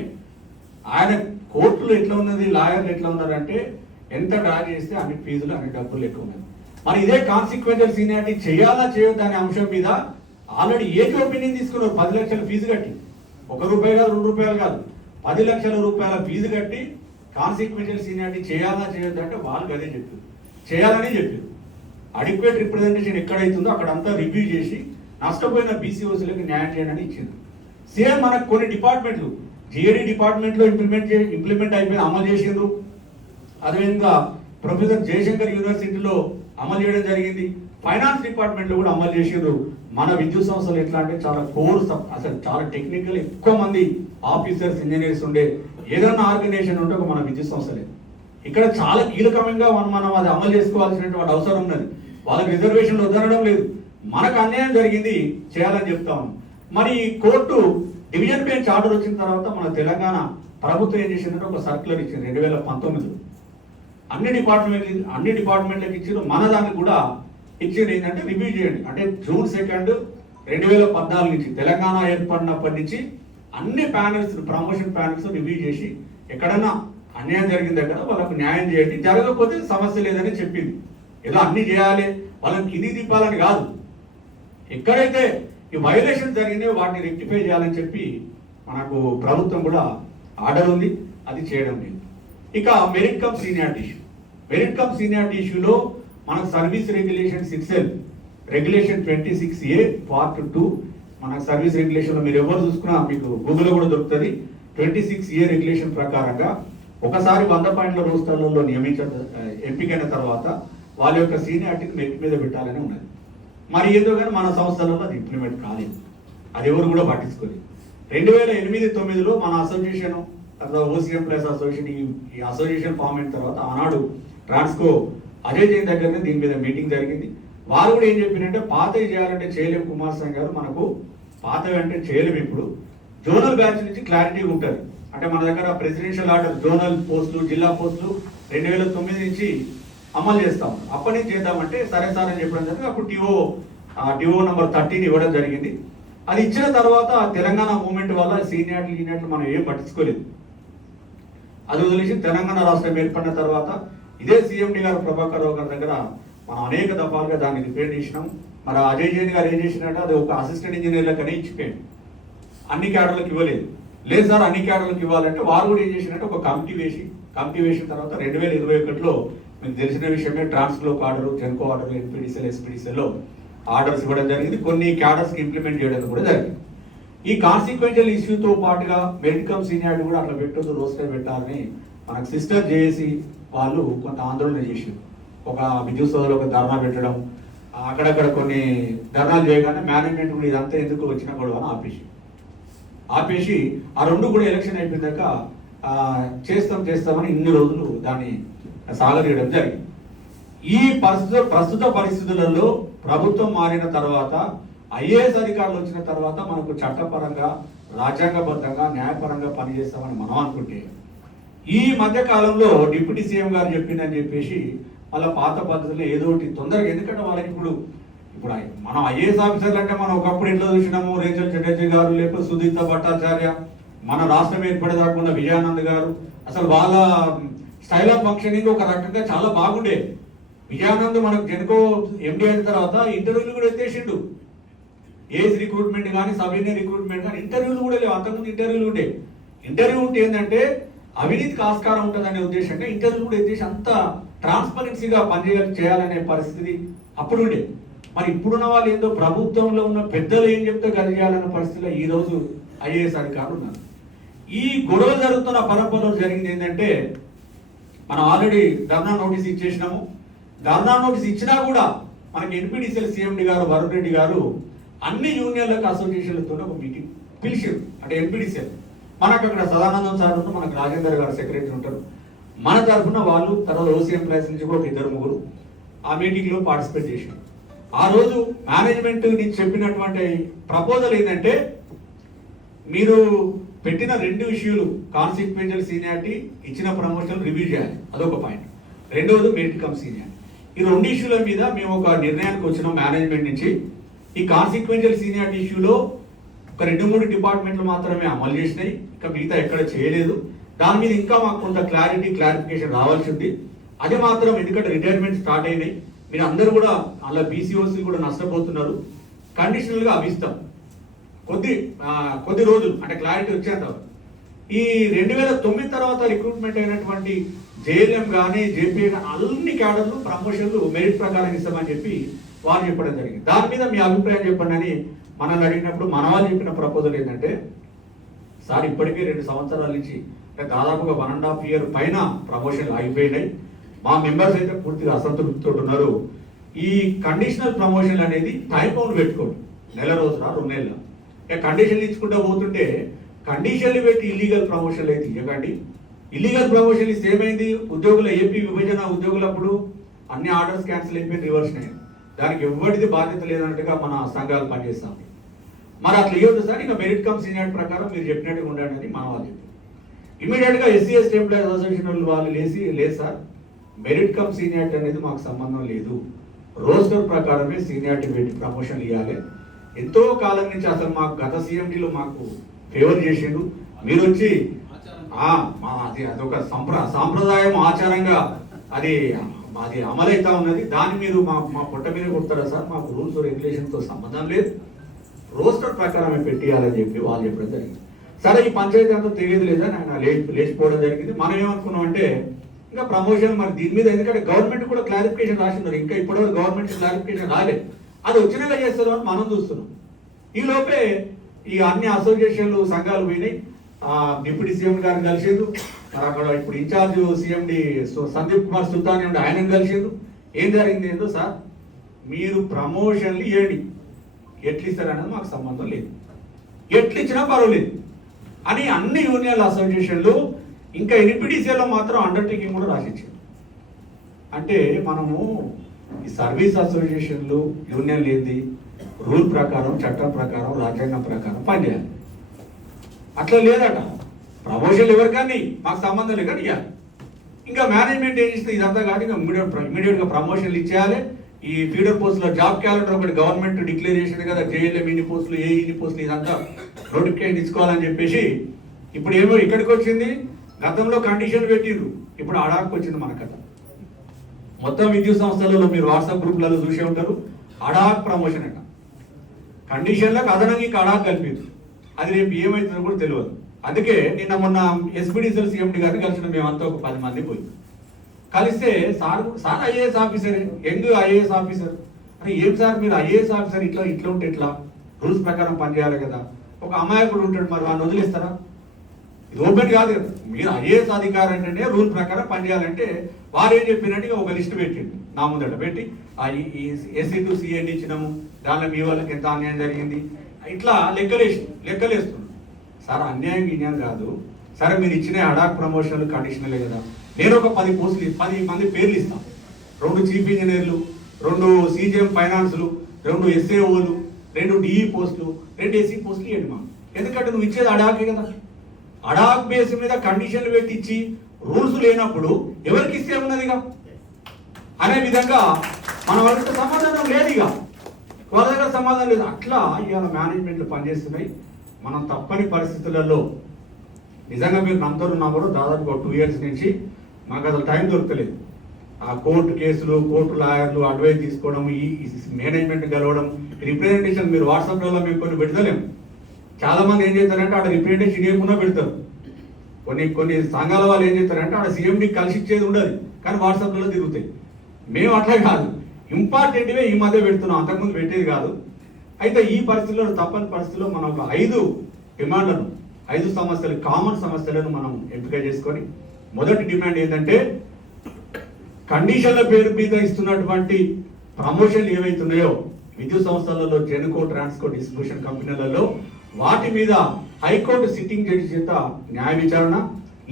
ఆయన కోర్టులు ఎట్లా ఉన్నది, లాయర్లు ఎట్లా ఉన్నారంటే ఎంత డ్రాగ్ చేస్తే అన్ని ఫీజులు అన్ని డబ్బులు ఎక్కువ ఉన్నాయి. మరి ఇదే కాన్సిక్వెన్షియల్ సీనియారిటీ చేయాలా చేయొద్దు అనే అంశం మీద ఆల్రెడీ ఏజ్ ఒపీనియన్ తీసుకున్నారు. 10 లక్షల ఫీజు కట్టి, ₹1 కాదు ₹2 కాదు, 10 లక్షల రూపాయల ఫీజు కట్టి కాన్సిక్వెన్షియల్ సీనియారిటీ చేయాలా చేయొద్దు అంటే వాళ్ళు అదే చెప్పారు, చేయాలని చెప్పారు. అడిక్వేట్ రిప్రజెంటేషన్ ఎక్కడైతుందో అక్కడంతా రివ్యూ చేసి నష్టపోయిన బీసీఓసీలకు న్యాయం చేయడానికి ఇచ్చింది. సేమ్ మనకు కొన్ని డిపార్ట్మెంట్లు జిఏడి డిపార్ట్మెంట్లో ఇంప్లిమెంట్ అయిపోయి అమలు చేసిండ్రు. అదేవిధంగా ప్రొఫెసర్ జయశంకర్ యూనివర్సిటీలో అమలు చేయడం జరిగింది. ఫైనాన్స్ డిపార్ట్మెంట్లో కూడా అమలు చేసిండ్రు. మన విద్యుత్ సంస్థలు ఎట్లా అంటే చాలా కోర్స్, అసలు చాలా టెక్నికల్, ఎక్కువ మంది ఆఫీసర్స్ ఇంజనీర్స్ ఉండే ఏదైనా ఆర్గనైజేషన్ ఉంటే ఒక మన విద్యుత్ సంస్థలే. ఇక్కడ చాలా కీలకంగా మనం అది అమలు చేసుకోవాల్సినటువంటి అవసరం ఉన్నది. వాళ్ళకి రిజర్వేషన్లు వద్దనడం లేదు, మనకు అన్యాయం జరిగింది చేయాలని చెప్తాము. మరి కోర్టు డివిజన్ బెంచ్ ఆర్డర్ వచ్చిన తర్వాత మన తెలంగాణ ప్రభుత్వం ఏం చేసిందంటే ఒక సర్క్యులర్ ఇచ్చింది 2019లో. అన్ని డిపార్ట్మెంట్లకు ఇచ్చారు. మన దానికి కూడా ఇచ్చింది ఏంటంటే రివ్యూ చేయండి. అంటే జూన్ 2, 2014 నుంచి తెలంగాణ ఏర్పడినప్పటి నుంచి అన్ని ప్యానెల్స్, ప్రమోషన్ ప్యానెల్స్ రివ్యూ చేసి ఎక్కడన్నా అన్యాయం జరిగిన దగ్గర వాళ్ళకు న్యాయం చేయండి, జరగకపోతే సమస్య లేదని చెప్పింది. ఏదో అన్ని చేయాలి వాళ్ళని కింది తిప్పాలని కాదు, ఎక్కడైతే ఈ వైలేషన్ జరిగినాయో వాటిని రెక్టిఫై చేయాలని చెప్పి మనకు ప్రభుత్వం కూడా ఆర్డర్ ఉంది, అది చేయడం లేదు. ఇక మెరిట్ కమ్ సీనియారిటీ ఇష్యూలో మనకు service regulation 6L regulation 26A Part 2 మన సర్వీస్ రెగ్యులేషన్లో మీరు ఎవరు చూసుకున్నా మీకు గూగుల్లో కూడా దొరుకుతుంది. 26A రెగ్యులేషన్ ప్రకారంగా ఒకసారి 100 పాయింట్ల రోస్టర్లలో ఎంపికైన తర్వాత వాళ్ళ యొక్క సీనియారిటీని మెరిట్ మీద పెట్టాలని ఉన్నది. మరి ఏదో కానీ మన సంస్థలలో అది ఇంప్లిమెంట్ కాలేదు, అది ఎవరు కూడా పట్టించుకోలేదు. 2008-9లో మన అసోసియేషన్ ఓసీఎం ప్లస్ అసోసియేషన్ ఈ అసోసియేషన్ ఫామ్ అయిన తర్వాత ఆనాడు ట్రాన్స్కో అజయ్ జైన్ దగ్గరనే దీని మీద మీటింగ్ జరిగింది. వారు కూడా ఏం చెప్పినంటే పాతవి చేయాలంటే చేయలేము కుమారస్వామి గారు, మనకు పాతవి అంటే చేయలేము. ఇప్పుడు జోనల్ బ్యాచ్ నుంచి క్లారిటీ ఉంటుంది. అంటే మన దగ్గర ప్రెసిడెన్షియల్ ఆర్డర్ జోనల్ పోస్టులు, జిల్లా పోస్టులు 2009 నుంచి అమలు చేస్తాం. అప్పటి నుంచి చేద్దామంటే సరే సార్ అని చెప్పడం జరిగింది. అప్పుడు టిఓ నంబర్ 13 ఇవ్వడం జరిగింది. అది ఇచ్చిన తర్వాత తెలంగాణ మూవ్మెంట్ వల్ల సీనియారిటీలు మనం ఏం పట్టించుకోలేదు. అది వదిలేసి తెలంగాణ రాష్ట్రం ఏర్పడిన తర్వాత ఇదే సీఎండి గారు ప్రభాకర్ రావు గారి దగ్గర మనం అనేక దఫాలుగా దాన్ని రిపేర్ చేసినాం. మరి అజయ్ జైన్ గారు ఏం చేసినట్టు అది ఒక అసిస్టెంట్ ఇంజనీర్లకనే ఇచ్చిపోయాడు, అన్ని క్యాడర్లకు ఇవ్వలేదు. లేదు సార్ అన్ని క్యాడర్లకు ఇవ్వాలంటే వారు కూడా ఏం చేసినట్టు ఒక కమిటీ వేసిన తర్వాత 2021లో మీకు తెలిసిన విషయమే ట్రాన్స్ఫ్లోక్ ఆర్డర్, జెన్కో ఆర్డర్, ఎన్పీడీసీఎల్, ఎస్పీడీసీఎల్లో ఆర్డర్స్ ఇవ్వడం జరిగింది. కొన్ని క్యాడర్స్కి ఇంప్లిమెంట్ చేయడం కూడా జరిగింది. ఈ కాన్సిక్వెన్షియల్ ఇష్యూతో పాటుగా మెరిట్ కమ్ సీనియారిటీ కూడా అట్లా పెట్టొద్దు, రోస్టర్ పెట్టాలని మనకు సిస్టర్ జేఏసీ వాళ్ళు కొంత ఆందోళన చేసారు. ఒక విద్యుత్ సోదరులు ఒక ధర్నా పెట్టడం, అక్కడక్కడ కొన్ని ధర్నాలు చేయగానే మేనేజ్మెంట్ కూడా ఇదంతా ఎందుకు వచ్చినా కూడా ఆపేసి ఆ రెండు కూడా ఎలక్షన్ అయిపోయినాక చేస్తామని ఇన్ని రోజులు దాన్ని సాగదీయడం జరిగింది. ఈ ప్రస్తుత పరిస్థితులలో ప్రభుత్వం మారిన తర్వాత ఐఏఎస్ అధికారులు వచ్చిన తర్వాత మనకు చట్టపరంగా, రాజ్యాంగబద్ధంగా, న్యాయపరంగా పనిచేస్తామని మనం అనుకుంటే ఈ మధ్య కాలంలో డిప్యూటీ సీఎం గారు చెప్పిందని చెప్పేసి వాళ్ళ పాత పద్ధతుల్లో ఏదో ఒకటి తొందరగా, ఎందుకంటే వాళ్ళకి ఇప్పుడు మనం ఐఏఎస్ ఆఫీసర్లు అంటే మనం ఒకప్పుడు ఎట్లా చూసినాము, రేచల్ చటర్జీ గారు, లేకపోతే సుదీప్త భట్టాచార్య, మన రాష్ట్రం ఏర్పడేదాకా ఉన్న విజయానంద్ గారు అసలు వాళ్ళ స్టైల్ ఆఫ్ ఫంక్షనింగ్ ఒక రకంగా చాలా బాగుండేది. విజయానంద్ మనకు జెన్కో ఎండి అయిన తర్వాత ఇంటర్వ్యూలు కూడా ఎత్తేసిండు. ఏజ్ రిక్రూట్మెంట్ కానీ సబీనియర్ రిక్రూట్మెంట్ కానీ ఇంటర్వ్యూలు కూడా లేవు. అంతకుముందు ఇంటర్వ్యూలు ఉండే. ఇంటర్వ్యూ ఉంటే ఏంటంటే అవినీతికి ఆస్కారం ఉంటుందనే ఉద్దేశంగా ఇంటర్వ్యూలు కూడా ఎత్తేసి అంత ట్రాన్స్పరెన్సీగా చేయాలనే పరిస్థితి అప్పుడు ఉండే. మరి ఇప్పుడున్న వాళ్ళు ఏందో ప్రభుత్వంలో ఉన్న పెద్దలు ఏం చెప్తే కలిగేయాలన్న పరిస్థితిలో ఈ రోజు ఐఏఎస్ అధికారులు ఉన్నారు. ఈ గొడవ జరుగుతున్న పరంపరలో జరిగింది ఏంటంటే మనం ఆల్రెడీ ధర్నా నోటీస్ ఇచ్చేసినాము. ధర్నా నోటీస్ ఇచ్చినా కూడా మనకి ఎన్పీడీసీఎల్ సీఎండి గారు వరుణ్ రెడ్డి గారు అన్ని యూనియన్లకు అసోసియేషన్లతో ఒక మీటింగ్ పిలిచారు. అంటే ఎన్పీడీసీఎల్ మనకు అక్కడ సదానందం సార్ ఉంటారు, మనకు రాజేందర్ గారు సెక్రటరీ ఉంటారు. మన తరఫున వాళ్ళు తర్వాత ఓసీ ఎంప్లాయీస్ నుంచి కూడా ఒక 2-3 ఆ మీటింగ్లో పార్టిసిపేట్ చేశారు. ఆ రోజు మేనేజ్మెంట్ నుంచి చెప్పినటువంటి ప్రపోజల్ ఏంటంటే మీరు పెట్టిన 2 ఇష్యూలు కాన్సిక్వెన్షియల్ సీనియారిటీ, ఇచ్చిన ప్రమోషన్ రివ్యూ చేయాలి, అదొక పాయింట్. రెండవది మెరిట్ కమ్ సీనియారిటీ. ఈ 2 ఇష్యూల మీద మేము ఒక నిర్ణయానికి వచ్చినాం మేనేజ్మెంట్ నుంచి. ఈ కాన్సిక్వెన్షియల్ సీనియారిటీ ఇష్యూలో ఒక 2-3 డిపార్ట్మెంట్లు మాత్రమే అమలు చేసినాయి, ఇంకా మిగతా ఎక్కడ చేయలేదు. దాని మీద ఇంకా మాకు కొంత క్లారిఫికేషన్ రావాల్సి ఉంది. అది మాత్రం ఎందుకంటే రిటైర్మెంట్ స్టార్ట్ అయినాయి, మీరు అందరూ కూడా అలా బీసీఓసీ కూడా నష్టపోతున్నారు. కండిషనల్గా అవి ఇస్తాం కొద్ది రోజులు, అంటే క్లారిటీ వచ్చేంత. ఈ 2009 తర్వాత రిక్రూట్మెంట్ అయినటువంటి జేఎల్ఎం కానీ జేపీఏ కానీ అన్ని క్యాడర్లు ప్రమోషన్లు మెరిట్ ప్రకారం ఇస్తామని చెప్పి వారు చెప్పడం జరిగింది. దాని మీద మీ అభిప్రాయం చెప్పండి అని మనల్ని అడిగినప్పుడు మన వాళ్ళు చెప్పిన ప్రపోజల్ ఏంటంటే సార్ ఇప్పటికే 2 సంవత్సరాల నుంచి దాదాపుగా 1.5 year పైన ప్రమోషన్లు ఆగిపోయినాయి. మా మెంబర్స్ అయితే పూర్తిగా అసంతృప్తితో ఉన్నారు. ఈ కండిషనల్ ప్రమోషన్లు అనేది టైం బౌండ్ పెట్టుకోండి, 1 రోజుల 2 నెలల. కండిషన్లు ఇచ్చుకుంటూ పోతుంటే కండిషన్లు పెట్టి ఇల్లీగల్ ప్రమోషన్లు అయితే ఇవ్వకండి. ఇల్లీగల్ ప్రమోషన్ ఇస్తే ఏమైంది, ఉద్యోగుల ఏపీ విభజన ఉద్యోగులప్పుడు అన్ని ఆర్డర్స్ క్యాన్సిల్ అయిపోయి రివర్స్ అయ్యాయి. దానికి ఎవరిది బాధ్యత లేదన్నట్టుగా మన సంఘాలు పనిచేస్తాం. మరి అట్లా ఇవ్వద్దు సార్, ఇంకా మెరిట్ కమ్ సీనియారిటీ ప్రకారం మీరు చెప్పినట్టుగా ఉండండి అని మన వాళ్ళు చెప్పారు. ఇమీడియట్గా ఎస్సీ ఎస్టీ ఎంప్లాయీస్ అసోసియేషన్ వాళ్ళు లేదు సార్, మెరిట్ కమ్ సీనియారిటీ అనేది మాకు సంబంధం లేదు, రోస్టర్ ప్రకారమే సీనియారిటీ పెట్టి ప్రమోషన్లు ఇవ్వాలి. ఎంతో కాలం నుంచి అసలు మాకు గత సీఎండీలో మాకు ఫేవర్ చేసిండు, మీరు వచ్చి అదొక సాంప్రదాయం ఆచారంగా అది అమలైతా ఉన్నది, దాన్ని మీరు మా పొట్ట మీద కొడతారా సార్, మాకు రూల్స్ రెగ్యులేషన్తో సంబంధం లేదు, రోస్టర్ ప్రకారమే పెట్టియాలని చెప్పి వాళ్ళు చెప్పడం జరిగింది. సరే ఈ పంచాయతీ అంతా తెలియదు లేదా ఆయన లేచిపోవడం జరిగింది. మనం ఏమనుకున్నాం అంటే ఇంకా ప్రమోషన్ మరి దీని మీద, ఎందుకంటే గవర్నమెంట్ కూడా క్లారిఫికేషన్ రాసినారు, ఇంకా ఇప్పటివరకు గవర్నమెంట్ క్లారిఫికేషన్ రాలేదు, అది వచ్చినాక చేస్తారు అని మనం చూస్తున్నాం. ఈ లోపే ఈ అన్ని అసోసియేషన్లు సంఘాలు పోయినాయి, డిప్యూటీ సీఎం గారిని కలిసేది, అక్కడ ఇప్పుడు ఇన్ఛార్జ్ సీఎండి సందీప్ కుమార్ సుల్తాన్ ఉండి ఆయనను కలిసేది. ఏం జరిగింది ఏందో సార్, మీరు ప్రమోషన్లు ఇవ్వండి, ఎట్లు ఇస్తారనేది మాకు సంబంధం లేదు, ఎట్లు ఇచ్చినా పర్వాలేదు అని అన్ని యూనియన్ అసోసియేషన్లు, ఇంకా ఎన్పీడీసీలో మాత్రం అండర్టేకింగ్ కూడా రాసిచ్చారు. అంటే మనము ఈ సర్వీస్ అసోసియేషన్లు యూనియన్ లేనిది రూల్ ప్రకారం, చట్టం ప్రకారం, రాజ్యాంగం ప్రకారం పనిచేయాలి. అట్లా లేదట, ప్రమోషన్లు ఎవరికని మాకు సంబంధం లేదు కానీ ఇవ్వాలి. ఇంకా మేనేజ్మెంట్ ఏం చేస్తుంది ఇదంతా కానీ ఇంకా ఇమీడియట్గా ప్రమోషన్లు ఇచ్చేయాలి. ఈ ఫీడర్ పోస్టులో జాబ్ క్యాలెండర్ ఒకటి గవర్నమెంట్ డిక్లేర్ చేసింది కదా, జేఎల్ఎం ఇన్ని పోస్టులు, ఇన్ని పోస్టులు, ఇదంతా నోటిఫికేషన్ ఇచ్చుకోవాలని చెప్పేసి ఇప్పుడు ఏమో ఇక్కడికి వచ్చింది. గతంలో కండిషన్ పెట్టిండ్రు, ఇప్పుడు అడాక్ వచ్చింది మన కథ. మొత్తం విద్యుత్ సంస్థలలో మీరు వాట్సాప్ గ్రూప్లలో చూసే ఉంటారు, అడాక్ ప్రమోషన్ అట, కండిషన్లకు అదనంగా ఇంకా అడాక్ కలిపింది. అది రేపు ఏమవుతుందో కూడా తెలియదు. అందుకే నిన్న మొన్న ఎస్పీడీసీఎల్ సీఎండి గారిని కలిసిన మేమంతా ఒక 10 మంది పోయి కలిస్తే sir IAS officer, young IAS officer అని, ఏం సార్ మీరు ఐఏఎస్ ఆఫీసర్ ఇట్లా ఉంటే ఎట్లా, రూల్స్ ప్రకారం పనిచేయాలి కదా, ఒక అమాయకుడు ఉంటాడు మరి వాడిని వదిలేస్తారా, ఇది ఓపెన్ కాదు కదా. మీరు ఐఏఎస్ అధికారి అంటే రూల్ ప్రకారం పనిచేయాలంటే వారు ఏం చెప్పినట్టుగా ఒక లిస్ట్ పెట్టిండు నా ముందట పెట్టి, ఎస్సీ టు సిఎండి ఇచ్చినాము, దానిలో మీ వాళ్ళకి ఎంత అన్యాయం జరిగింది, ఇట్లా లెక్కలేస్తున్నాడు. సార్ అన్యాయం కాదు, సరే మీరు ఇచ్చిన అడాక్ ప్రమోషన్లు కండిషనలే కదా, నేను ఒక 10 మంది పేర్లు ఇస్తాను, 2 చీఫ్ ఇంజనీర్లు, 2 సీజీఎం ఫైనాన్స్లు, 2 ఎస్ఏఓలు, 2 డిఈ పోస్టులు, 2 ఎస్సీ పోస్టులు ఇవ్వండి మా, ఎందుకంటే నువ్వు ఇచ్చేది అడాకే కదా. అడాక్ బేస్ మీద కండిషన్లు పెట్టించి రూల్స్ లేనప్పుడు ఎవరికి ఇస్తే ఉన్నదిగా అనే విధంగా మన వాళ్ళకి సమాధానం లేదు, ఇక వాళ్ళ దగ్గర సమాధానం లేదు. అట్లా ఇవాళ మేనేజ్మెంట్లు పనిచేస్తున్నాయి. మనం తప్పని పరిస్థితులలో నిజంగా మీరు నమ్ముతారు నమ్మరు, దాదాపు 2 years నుంచి మాకు అసలు టైం దొరకలేదు. ఆ కోర్టు కేసులు, కోర్టు లాయర్లు అడ్వైజ్ తీసుకోవడం, ఈ మేనేజ్మెంట్ కలవడం, రిప్రజెంటేషన్ మీరు వాట్సాప్లలో మేము కొన్ని పెడతలేము. చాలా మంది ఏం చేస్తారంటే ఆడ రిప్రజెంటేషన్ ఏమున్నా పెడతారు. కొన్ని సంఘాల వాళ్ళు ఏం చేస్తారంటే ఆడ సీఎండి కలిసి ఇచ్చేది ఉండదు, కానీ వాట్సాప్లలో తిరుగుతాయి. మేము అట్లా కాదు, ఇంపార్టెంట్వే ఈ మధ్య పెడుతున్నాం, అంతకుముందు పెట్టేది కాదు. అయితే ఈ పరిస్థితుల్లో, తప్పని పరిస్థితుల్లో మనం ఒక 5 డిమాండ్లను, 5 సమస్యలు, కామన్ సమస్యలను మనం ఎంపిక చేసుకొని, మొదటి డిమాండ్ ఏంటంటే కండిషన్ల పేరు మీద ఇస్తున్నటువంటి ప్రమోషన్లు ఏవైతున్నాయో విద్యుత్ సంస్థలలో, జెన్కో, ట్రాన్స్కో, డిస్ట్రిబ్యూషన్ కంపెనీలలో, వాటి మీద హైకోర్టు సిట్టింగ్ జడ్జి చేత న్యాయ విచారణ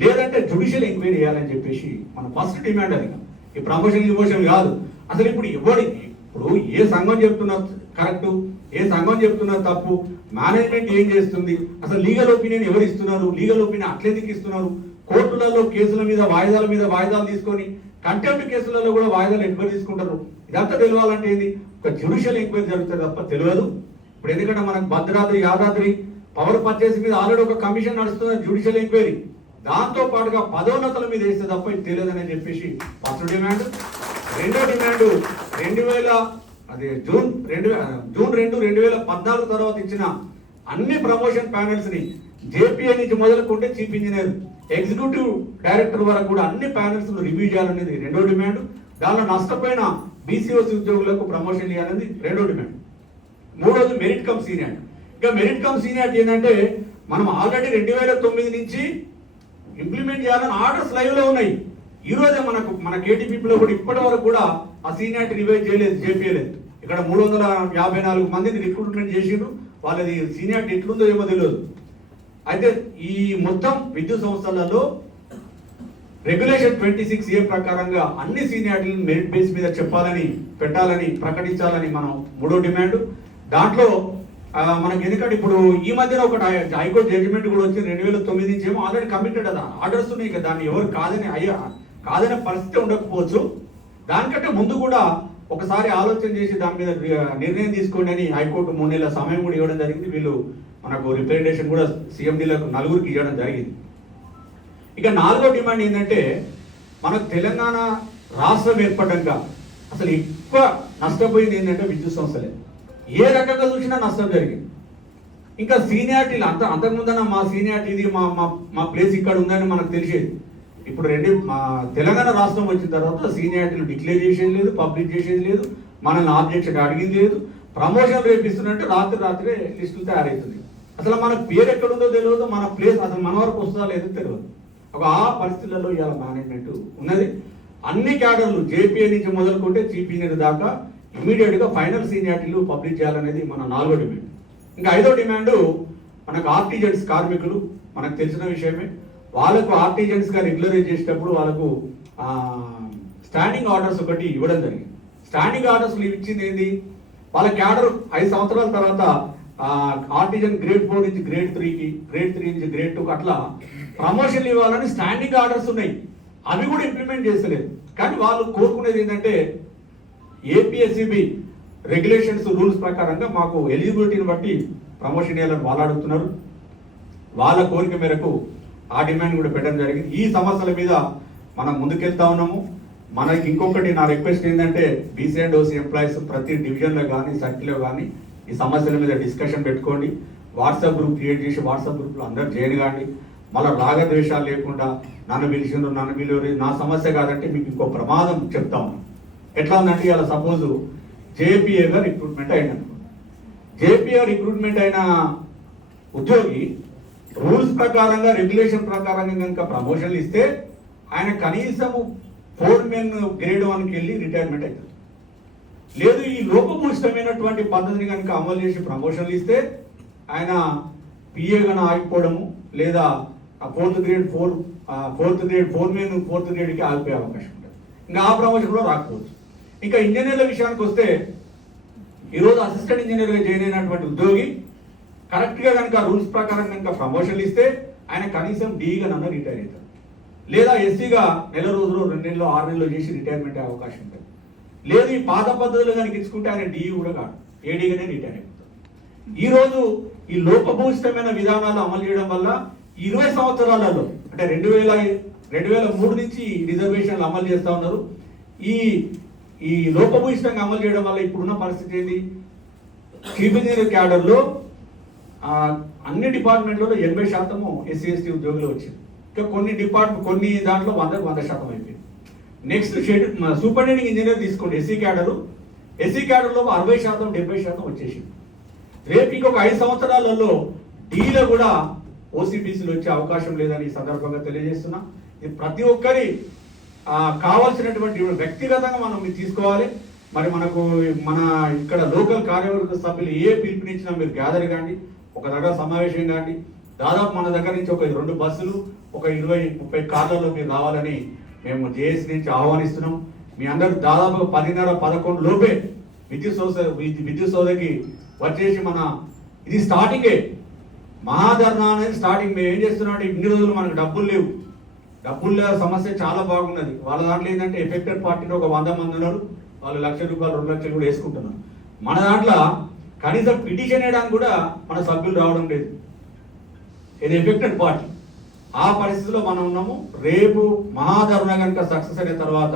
లేదంటే జ్యుడిషియల్ ఎంక్వైరీ చేయాలని చెప్పేసి మన ఫస్ట్ డిమాండ్. అది ఈ ప్రమోషన్ కాదు. అసలు ఇప్పుడు ఇప్పుడు ఏ సంఘం చెప్తున్నారు కరెక్టు, ఏ సంఘం చెప్తున్నారు తప్పు, మేనేజ్మెంట్ ఏం చేస్తుంది, అసలు లీగల్ ఒపీనియన్ ఎవరు ఇస్తున్నారు, లీగల్ ఒపీనియన్ అట్లెందుకు ఇస్తున్నారు, కోర్టులలో కేసుల మీద వాయిదాలు తీసుకొని కంటెంప్ట్ కేసులలో కూడా వాయిదాలు ఎంక్వైరీ తీసుకుంటారు. ఇదంతా తెలియాలంటే ఏంది, ఒక జ్యుడిషియల్ ఎంక్వైరీ జరుగుతుంది తప్ప తెలియదు. ఇప్పుడు ఎందుకంటే మనకు భద్రాద్రి, యాదాద్రి పవర్ పర్చేస్ మీద ఆల్రెడీ ఒక కమిషన్ నడుస్తున్న జ్యుడిషియల్ ఎంక్వైరీ, దాంతో పాటుగా పదోన్నతుల మీద వేస్తే తప్ప ఇది తెలియదని చెప్పేసి ఫస్ట్ డిమాండ్. రెండో డిమాండ్ జూన్ 2, 2014 తర్వాత ఇచ్చిన అన్ని ప్రమోషన్ ప్యానెల్స్ ని జేపీఏ నుంచి మొదలుకుంటే చీఫ్ ఇంజనీర్, ఎగ్జిక్యూటివ్ డైరెక్టర్ వరకు కూడా అన్ని ప్యానెల్స్ రివ్యూ చేయాలనేది రెండో డిమాండ్. దానిలో నష్టపోయిన బీసీఓసీ ఉద్యోగులకు ప్రమోషన్ ఇవ్వాలనేది రెండో డిమాండ్. మూడోది మెరిట్ కమ్ సీనియారిటీ. ఇక మెరిట్ కమ్ సీనియారిటీ ఏంటంటే మనం ఆల్రెడీ 2009 నుంచి ఇంప్లిమెంట్ చేయాలని ఆర్డర్స్ లైవ్ లో ఉన్నాయి. ఈ రోజే మన కేటీపీలో కూడా ఇప్పటి వరకు కూడా ఆ సీనియారిటీ రివైజ్ చేయలేదు, జేపీఏలేదు. ఇక్కడ 354 మందిని రిక్రూట్మెంట్ చేసిండ్రు, వాళ్ళది సీనియారిటీ ఎట్లుందో ఏమో తెలియదు. అయితే ఈ మొత్తం విద్యుత్ సంస్థలలో రెగ్యులేషన్ 26A ప్రకారంగా అన్ని సీనియారిటీలను మెరిట్ బేస్ మీద పెట్టాలని ప్రకటించాలని మనం మూడో డిమాండ్. దాంట్లో మనకి ఎందుకంటే ఇప్పుడు ఈ మధ్యన ఒక హైకోర్టు జడ్జిమెంట్ కూడా వచ్చింది 2009 నుంచి, ఏమో ఆల్రెడీ కమిటెడ్ అదా ఆర్డర్స్ ఉన్నాయి. ఇక దాన్ని ఎవరు కాదనే పరిస్థితి ఉండకపోవచ్చు. దానికంటే ముందు కూడా ఒకసారి ఆలోచన చేసి దాని మీద నిర్ణయం తీసుకోండి అని హైకోర్టు 3 నెలల సమయం కూడా ఇవ్వడం జరిగింది. వీళ్ళు మనకు రిప్రజెంటేషన్ కూడా సీఎండీలకు 4 ఇవ్వడం జరిగింది. ఇక నాలుగో డిమాండ్ ఏంటంటే మనకు తెలంగాణ రాష్ట్రం ఏర్పడ్డాక అసలు ఎక్కువ నష్టపోయింది ఏంటంటే విద్యుత్ సంస్థలే. ఏ రకంగా చూసినా నష్టం జరిగింది. ఇంకా సీనియారిటీలు అంతకుముందన్న మా సీనియారిటీ ఇది మా ప్లేస్ ఇక్కడ ఉందని మనకు తెలిసేది. ఇప్పుడు మా తెలంగాణ రాష్ట్రం వచ్చిన తర్వాత సీనియారిటీలు డిక్లేర్ చేసేది లేదు, పబ్లిక్ చేసేది లేదు, మనల్ని ఆబ్జెక్షన్ అడిగింది లేదు. ప్రమోషన్ రేపిస్తున్నట్టు రాత్రి లిస్టులు తయారవుతుంది. అసలు మన పేరు ఎక్కడుందో తెలియదు, మన ప్లేస్ అసలు మన వరకు వస్తుందో లేదో తెలియదు. ఆ పరిస్థితులలో ఇవాళ మేనేజ్మెంట్ ఉన్నది. అన్ని క్యాడర్లు జేపీఏ నుంచి మొదలుకుంటే చీఫ్ ఇంజనీర్ దాకా ఇమీడియట్గా ఫైనల్ సీనియారిటీలు పబ్లిష్ చేయాలనేది మన 4వ డిమాండ్. ఇంకా 5వ డిమాండ్ మనకు ఆర్టిజన్స్ కార్మికులు, మనకు తెలిసిన విషయమే. వాళ్ళకు ఆర్టిజన్స్గా రెగ్యులరైజ్ చేసేటప్పుడు వాళ్ళకు స్టాండింగ్ ఆర్డర్స్ ఒకటి ఇవ్వడం జరిగింది. స్టాండింగ్ ఆర్డర్స్ ఇచ్చింది ఏంది, వాళ్ళ క్యాడర్ 5 సంవత్సరాల తర్వాత ఆర్టిజన్ గ్రేడ్ 4 నుంచి గ్రేడ్ 3కి, గ్రేడ్ 3 నుంచి గ్రేడ్ 2కి అట్లా ప్రమోషన్లు ఇవ్వాలని స్టాండింగ్ ఆర్డర్స్ ఉన్నాయి. అవి కూడా ఇంప్లిమెంట్ చేస్తలేదు. కానీ వాళ్ళు కోరుకునేది ఏంటంటే ఏపీఎస్సిబి రెగ్యులేషన్స్, రూల్స్ ప్రకారంగా మాకు ఎలిజిబిలిటీని బట్టి ప్రమోషన్ ఇవ్వాలని వాళ్ళు అడుగుతున్నారు. వాళ్ళ కోరిక మేరకు ఆ డిమాండ్ కూడా పెట్టడం జరిగింది. ఈ సమస్యల మీద మనం ముందుకెళ్తా ఉన్నాము. మనకి ఇంకొకటి నా రిక్వెస్ట్ ఏంటంటే బీసీ అండ్ ఓసీ ఎంప్లాయీస్ ప్రతి డివిజన్లో కానీ సర్కిల్లో కానీ ఈ సమస్యల మీద డిస్కషన్ పెట్టుకోండి. వాట్సాప్ గ్రూప్ క్రియేట్ చేసి వాట్సాప్ గ్రూప్లో అందరూ చేయండి. కానీ మళ్ళీ రాగద్వేషాలు లేకుండా నన్ను పిలిచిండ్రు, నన్ను పిలిచి నా సమస్య కాదంటే మీకు ఇంకో ప్రమాదం చెప్తా ఉన్నాను. ఎట్లా ఉందంటే ఇలా సపోజ్ జేపీఏగా రిక్రూట్మెంట్ అయినట్టు, జేపీఏ రిక్రూట్మెంట్ అయిన ఉద్యోగి రూల్స్ ప్రకారంగా, రెగ్యులేషన్ ప్రకారంగా కనుక ప్రమోషన్లు ఇస్తే ఆయన కనీసము 4 మెన్ గ్రేడ్ 1కి వెళ్ళి రిటైర్మెంట్ అవుతుంది. లేదు ఈ లోపభూయిష్టమైనటువంటి పద్ధతిని కనుక అమలు చేసి ప్రమోషన్లు ఇస్తే ఆయన పిఏగా ఆగిపోవడము, లేదా 4th గ్రేడ్ 4 మెన్ 4th గ్రేడ్కి ఆగిపోయే అవకాశం ఉంటుంది. ఇంకా ఆ ప్రమోషన్ కూడా రాకపోవచ్చు. ఇంకా ఇంజనీర్ల విషయానికి వస్తే ఈరోజు అసిస్టెంట్ ఇంజనీర్గా జాయిన్ అయినటువంటి ఉద్యోగి కరెక్ట్గా కనుక రూల్స్ ప్రకారం కనుక ప్రమోషన్లు ఇస్తే ఆయన కనీసం డీగా నన్ను రిటైర్ అవుతారు, లేదా ఎస్సీగా 1 రోజులు 2 నెలలు 6 నెలలు చేసి రిటైర్మెంట్ అయ్యే అవకాశం ఉంటుంది. లేదు ఈ పాత పద్ధతులు కనుక ఇచ్చుకుంటే ఆయన డీ కూడా కాదు, ఏడీగానే రిటైర్ అయిపోతారు. ఈరోజు ఈ లోపభూయిష్టమైన విధానాలు అమలు చేయడం వల్ల ఈ 20 సంవత్సరాలలో అంటే 2003 నుంచి రిజర్వేషన్లు అమలు చేస్తా ఉన్నారు. ఈ లోపభూయిష్టంగా అమలు చేయడం వల్ల ఇప్పుడున్న పరిస్థితి ఏంటి? చీఫ్ ఇంజనీర్ క్యాడర్లో అన్ని డిపార్ట్మెంట్లలో 80% ఎస్సీ ఎస్టీ ఉద్యోగులు వచ్చింది. ఇంకా కొన్ని దాంట్లో 100% అయిపోయింది. నెక్స్ట్ సూపరింటెండింగ్ ఇంజనీర్ తీసుకోండి, ఎస్సీ క్యాడర్లో 60% 70% వచ్చేసింది. రేపు ఇంకొక 5 సంవత్సరాలలో డీలో కూడా ఓసీబీసీలు వచ్చే అవకాశం లేదని ఈ సందర్భంగా తెలియజేస్తున్నా. ఇది ప్రతి ఒక్కరి కావాల్సినటువంటి వ్యక్తిగతంగా మనం తీసుకోవాలి. మరి మన ఇక్కడ లోకల్ కార్యవర్గ సభ్యులు ఏ పిలుపునిచ్చినా మీరు గ్యాదర్ కాండి, ఒక దగ్గర సమావేశం కాండి. దాదాపు మన దగ్గర నుంచి ఒక 2 బస్సులు, ఒక 20-30 కార్లలో మీరు రావాలని మేము జేఏసీ నుంచి ఆహ్వానిస్తున్నాం. మీ అందరూ దాదాపు 10:30-11 లోపే విద్యుత్ సౌదకి వచ్చేసి ఇది స్టార్టింగే. మహాధర్నా అనేది స్టార్టింగ్. మేము ఏం చేస్తున్నాం అంటే ఇన్ని రోజులు మనకు డబ్బులు లేవు, డబ్బుల సమస్య చాలా బాగున్నది. వాళ్ళ దాంట్లో ఏంటంటే ఎఫెక్టెడ్ పార్టీలో ఒక 100 మంది ఉన్నారు, వాళ్ళు ₹1,00,000 2 లక్షలు కూడా వేసుకుంటున్నారు. మన దాంట్లో కనీసం పిటిషన్ వేయడానికి కూడా మన సభ్యులు రావడం లేదు. ఇది ఎఫెక్టెడ్ పార్టీ. ఆ పరిస్థితిలో మనం ఉన్నాము. రేపు మహాధర్నా కనుక సక్సెస్ అయిన తర్వాత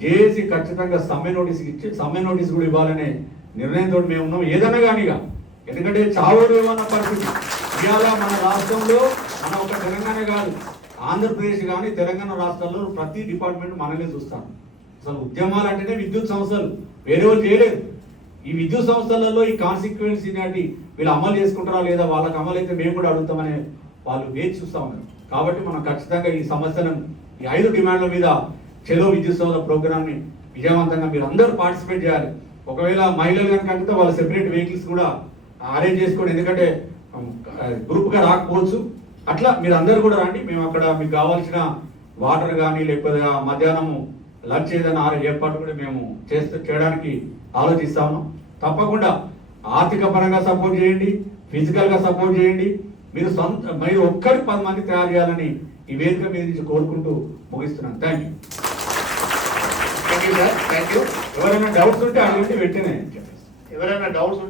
జేఏసీ ఖచ్చితంగా సమ్మె నోటీస్ కూడా ఇవ్వాలనే నిర్ణయంతో మేము ఉన్నాం. ఏదైనా కానీగా, ఎందుకంటే చావుడు ఏమన్న పరిస్థితి ఇవాళ మన రాష్ట్రంలో, మన ఒక తెలంగాణ కాదు, ఆంధ్రప్రదేశ్ కానీ తెలంగాణ రాష్ట్రాల్లో ప్రతి డిపార్ట్మెంట్ మనమే చూస్తాం. అసలు ఉద్యమాలు అంటేనే విద్యుత్ సంస్థలు, వేరే వాళ్ళు చేయలేదు. ఈ విద్యుత్ సంస్థలలో ఈ కాన్సిక్వెన్స్ సీనియారిటీ వీళ్ళు అమలు చేసుకుంటారా లేదా, వాళ్ళకి అమలు అయితే మేము కూడా అడుగుతామని వాళ్ళు వేచి చూస్తూ ఉన్నారు. కాబట్టి మనం ఖచ్చితంగా ఈ సమస్యలను, ఈ 5 డిమాండ్ల మీద చెలో విద్యుత్ సౌధ ప్రోగ్రామ్ని విజయవంతంగా మీరు అందరూ పార్టిసిపేట్ చేయాలి. ఒకవేళ మహిళలు కనుక అంటే వాళ్ళ సెపరేట్ వెహికల్స్ కూడా అరేంజ్ చేసుకోండి, ఎందుకంటే గ్రూప్గా రాకపోవచ్చు. అట్లా మీరు అందరూ కూడా రండి. మేము అక్కడ మీకు కావాల్సిన వాటర్ కానీ లేకపోతే మధ్యాహ్నము లంచ్ ఏదైనా ఏర్పాటు కూడా మేము చేయడానికి ఆలోచిస్తా ఉన్నాం. తప్పకుండా ఆర్థిక పరంగా సపోర్ట్ చేయండి, ఫిజికల్గా సపోర్ట్ చేయండి. మీరు ఒక్కరికి 10 మంది తయారు చేయాలని ఈ వేదిక మీద నుంచి కోరుకుంటూ ముగిస్తున్నాను. Thank you sir. Thank you. ఎవరైనా డౌట్స్ ఉంటే అడిగితే వెంటనే చెప్పేసి. ఎవరైనా డౌట్స్